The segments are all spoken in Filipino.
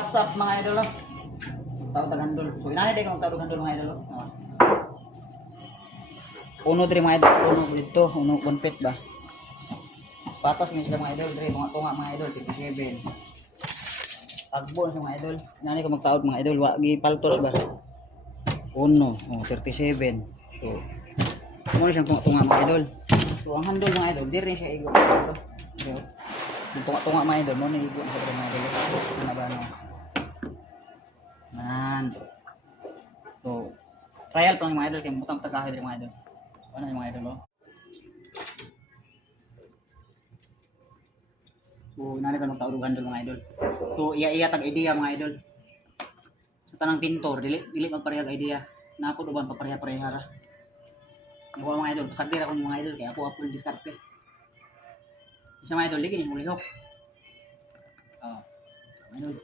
what's up mga idol? Tawag handol. So inani day kung tawag handol mga idol. Uno diri mga idol, uno dito, uno konpet ba. Patas ni sila mga idol, diri tunga mga idol 57. Tagbo sa mga idol. Inani ko magtaod mga idol, wa gi paltos ba. Uno, 37. So mo siyang tunga mga idol. So ang handol mga idol, diri siya igo. So, tunga mga idol, mo na igo sa mga idol. Ano ba no? Nan. So, trial pa ng mga idol kay butang tagahay diri mga idol. So, ano yung mga idol? So, inali ka magtaod og handol mga idol. So, iya tag idea mga idol. Sa tanang pintor, dili magparehag idea. Na ako duban papareha-pareha ra. Ako mga idol, pasagdir ako ng mga idol kaya ako yung diskarte. Isa mga idol, ligin yung mulihok. Idol.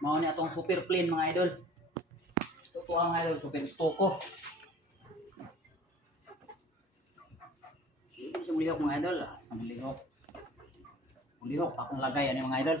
Mao ni atong super plain mga idol. Ito ang mga idol, super stoko. Ito sa mulihok mga idol, sa mulihok. Mulihok, akong lagay yan mga idol.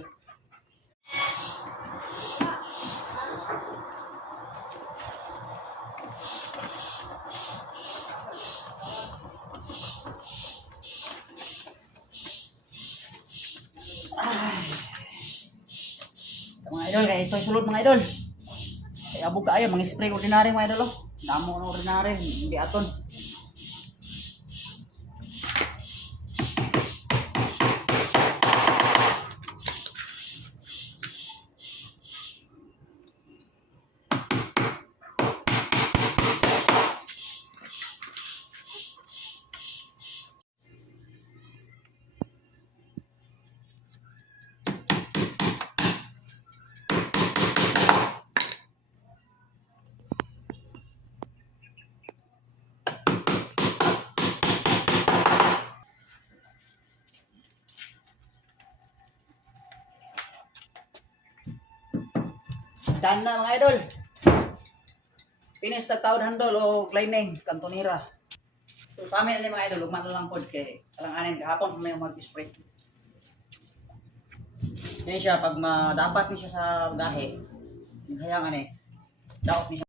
Mga idol, kaya ito'y sulod mga idol. Kaya abog kaayo, mga spray ordinary mga idol. Damo ng ordinary, hindi aton. Done na mga idol. Finish na tawad handol o lining, kantonira. So sa amin na mga idol, lugman na lang pod kay alang anin kahapon may mag-spray. Kaya siya pag dapat ni siya sa gahe, hayang ani. Daot ni siya